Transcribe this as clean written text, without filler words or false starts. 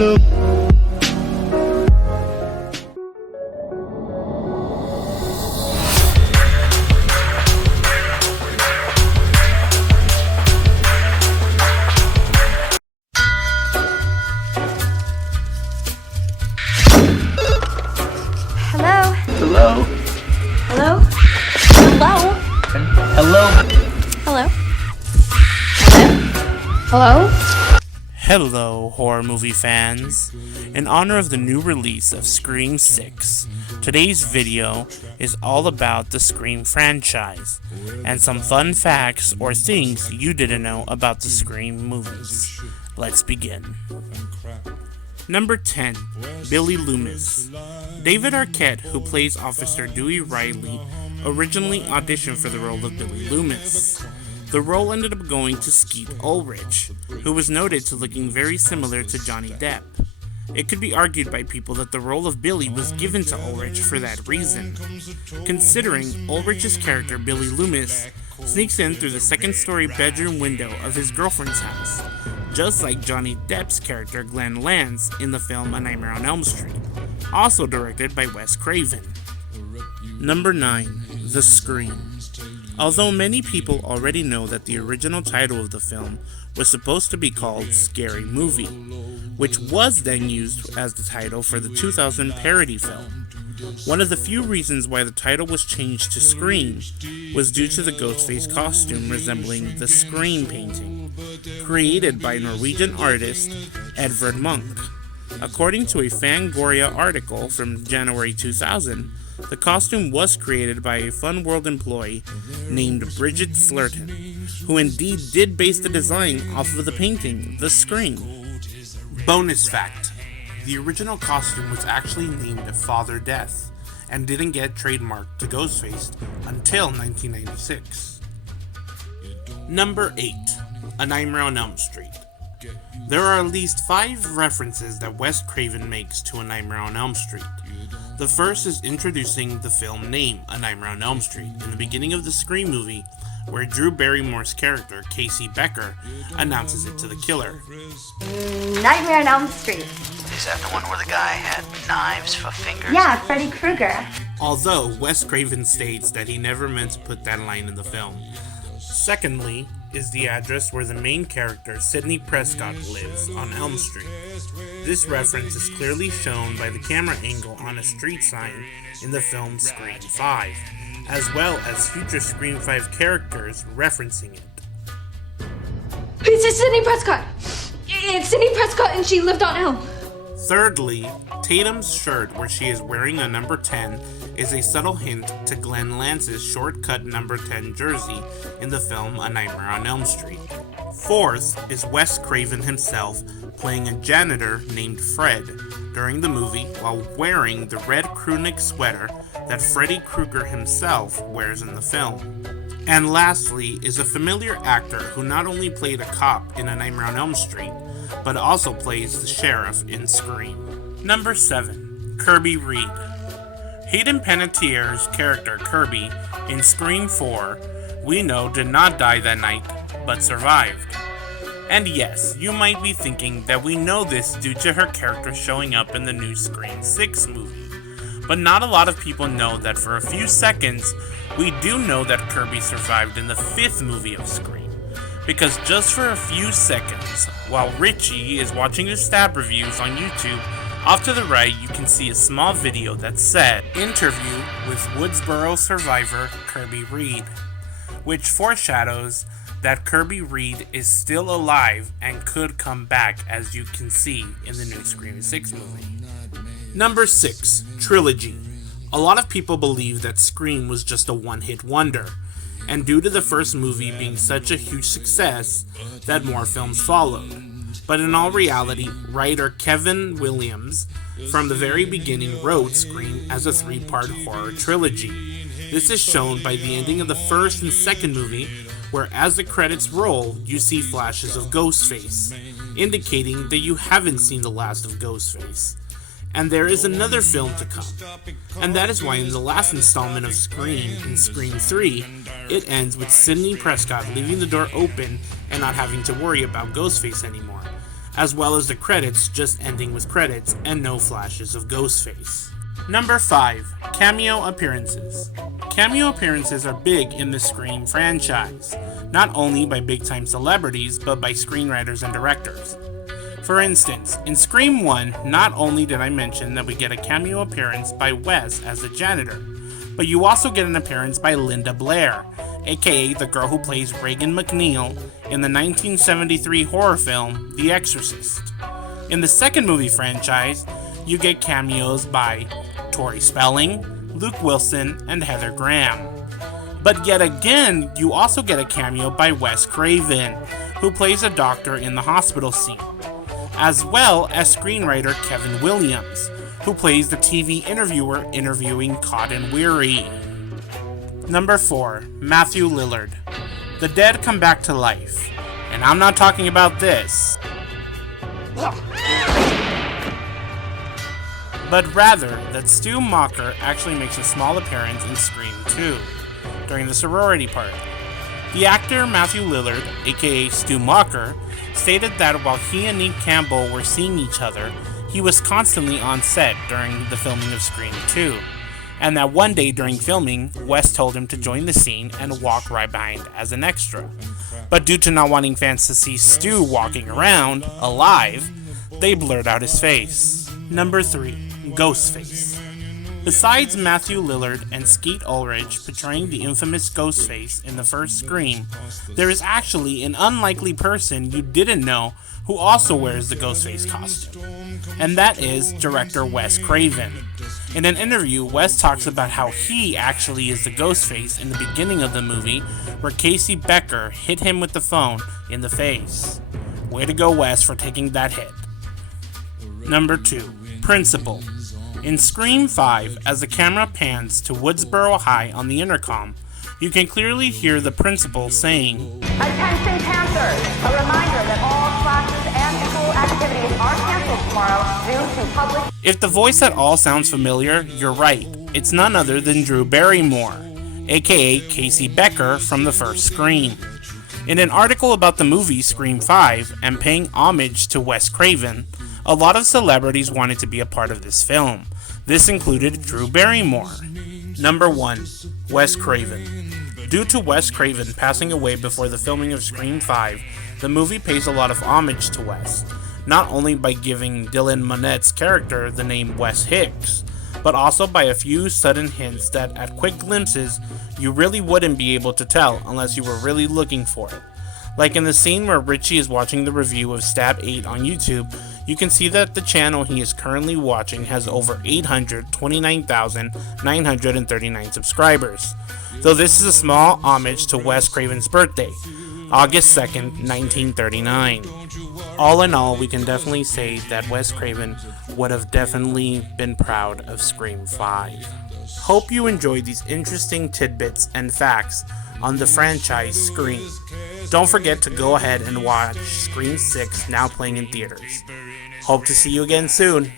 Hello? Hello? Hello? Hello? Hello? Hello? Hello? Hello, horror movie fans. In honor of the new release of Scream 6, today's video is all about the Scream franchise and some fun facts or things you didn't know about the Scream movies. Let's begin. Number 10. Billy Loomis. David Arquette, who plays Officer Dewey Riley, originally auditioned for the role of Billy Loomis. The role ended up going to Skeet Ulrich, who was noted to looking very similar to Johnny Depp. It could be argued by people that the role of Billy was given to Ulrich for that reason, considering Ulrich's character Billy Loomis sneaks in through the second-story bedroom window of his girlfriend's house, just like Johnny Depp's character Glenn Lance in the film A Nightmare on Elm Street, also directed by Wes Craven. Number 9. The Scream. Although many people already know that the original title of the film was supposed to be called Scary Movie, which was then used as the title for the 2000 parody film. One of the few reasons why the title was changed to Scream was due to the Ghostface costume resembling the Scream painting, created by Norwegian artist Edvard Munch. According to a Fangoria article from January 2000, the costume was created by a Fun World employee named Bridget Slurton, who indeed did base the design off of the painting, The Scream. Bonus fact: the original costume was actually named Father Death, and didn't get trademarked to Ghostface until 1996. Number 8. A Nightmare on Elm Street. There are at least 5 references that Wes Craven makes to A Nightmare on Elm Street. The first is introducing the film name, A Nightmare on Elm Street, in the beginning of the Scream movie, where Drew Barrymore's character, Casey Becker, announces it to the killer. Nightmare on Elm Street. Is that the one where the guy had knives for fingers? Yeah, Freddy Krueger. Although Wes Craven states that he never meant to put that line in the film. Secondly, is the address where the main character, Sidney Prescott, lives on Elm Street. This reference is clearly shown by the camera angle on a street sign in the film Scream 5, as well as future Scream 5 characters referencing it. It's Sidney Prescott! It's Sidney Prescott and she lived on Elm. Thirdly, Tatum's shirt where she is wearing a number 10 is a subtle hint to Glenn Lance's shortcut number 10 jersey in the film A Nightmare on Elm Street. Fourth is Wes Craven himself playing a janitor named Fred during the movie while wearing the red crewneck sweater that Freddy Krueger himself wears in the film. And lastly is a familiar actor who not only played a cop in A Nightmare on Elm Street, but also plays the sheriff in Scream. Number 7. Kirby Reed. Hayden Panettiere's character Kirby in Scream 4, we know did not die that night, but survived. And yes, you might be thinking that we know this due to her character showing up in the new Scream 6 movie. But not a lot of people know that for a few seconds, we do know that Kirby survived in the 5th movie of Scream. Because just for a few seconds, while Richie is watching the stab reviews on YouTube, off to the right you can see a small video that said, "Interview with Woodsboro survivor Kirby Reed," which foreshadows that Kirby Reed is still alive and could come back, as you can see in the new Scream 6 movie. Number 6. Trilogy. A lot of people believe that Scream was just a one-hit wonder, and due to the first movie being such a huge success, that more films followed. But in all reality, writer Kevin Williams, from the very beginning, wrote Scream as a 3-part horror trilogy. This is shown by the ending of the first and second movie, where as the credits roll, you see flashes of Ghostface, indicating that you haven't seen the last of Ghostface. And there is another film to come. And that is why in the last installment of Scream, in Scream 3, it ends with Sidney Prescott leaving the door open and not having to worry about Ghostface anymore, as well as the credits just ending with credits and no flashes of Ghostface. Number 5. Cameo appearances. Cameo appearances are big in the Scream franchise, not only by big-time celebrities, but by screenwriters and directors. For instance, in Scream 1, not only did I mention that we get a cameo appearance by Wes as the janitor, but you also get an appearance by Linda Blair, aka the girl who plays Regan McNeil in the 1973 horror film The Exorcist. In the second movie franchise, you get cameos by Tori Spelling, Luke Wilson, and Heather Graham. But yet again, you also get a cameo by Wes Craven, who plays a doctor in the hospital scene, as well as screenwriter Kevin Williams, who plays the TV interviewer interviewing Cotton Weary. Number 4. Matthew Lillard. The dead come back to life. And I'm not talking about this, but rather that Stu Macher actually makes a small appearance in Scream 2, during the sorority party. The actor Matthew Lillard, aka Stu Macher, stated that while he and Neve Campbell were seeing each other, he was constantly on set during the filming of Scream 2, and that one day during filming, Wes told him to join the scene and walk right behind as an extra. But due to not wanting fans to see Stu walking around, alive, they blurred out his face. Number 3. Ghostface. Besides Matthew Lillard and Skeet Ulrich portraying the infamous Ghostface in the first Scream, there is actually an unlikely person you didn't know who also wears the Ghostface costume, and that is director Wes Craven. In an interview, Wes talks about how he actually is the Ghostface in the beginning of the movie, where Casey Becker hit him with the phone in the face. Way to go, Wes, for taking that hit. Number 2. Principal. In Scream 5, as the camera pans to Woodsboro High on the intercom, you can clearly hear the principal saying, "Attention Panthers! A reminder that all classes and school activities are canceled tomorrow due to public..." If the voice at all sounds familiar, you're right. It's none other than Drew Barrymore, aka Casey Becker from the first Scream. In an article about the movie Scream 5 and paying homage to Wes Craven, a lot of celebrities wanted to be a part of this film. This included Drew Barrymore. Number 1. Wes Craven. Due to Wes Craven passing away before the filming of Scream 5, the movie pays a lot of homage to Wes, not only by giving Dylan Monette's character the name Wes Hicks, but also by a few sudden hints that at quick glimpses you really wouldn't be able to tell unless you were really looking for it. Like in the scene where Richie is watching the review of Stab 8 on YouTube, you can see that the channel he is currently watching has over 829,939 subscribers, though this is a small homage to Wes Craven's birthday, August 2nd, 1939. All in all, we can definitely say that Wes Craven would have definitely been proud of Scream 5. Hope you enjoyed these interesting tidbits and facts on the franchise Scream. Don't forget to go ahead and watch Scream 6 now playing in theaters. Hope to see you again soon.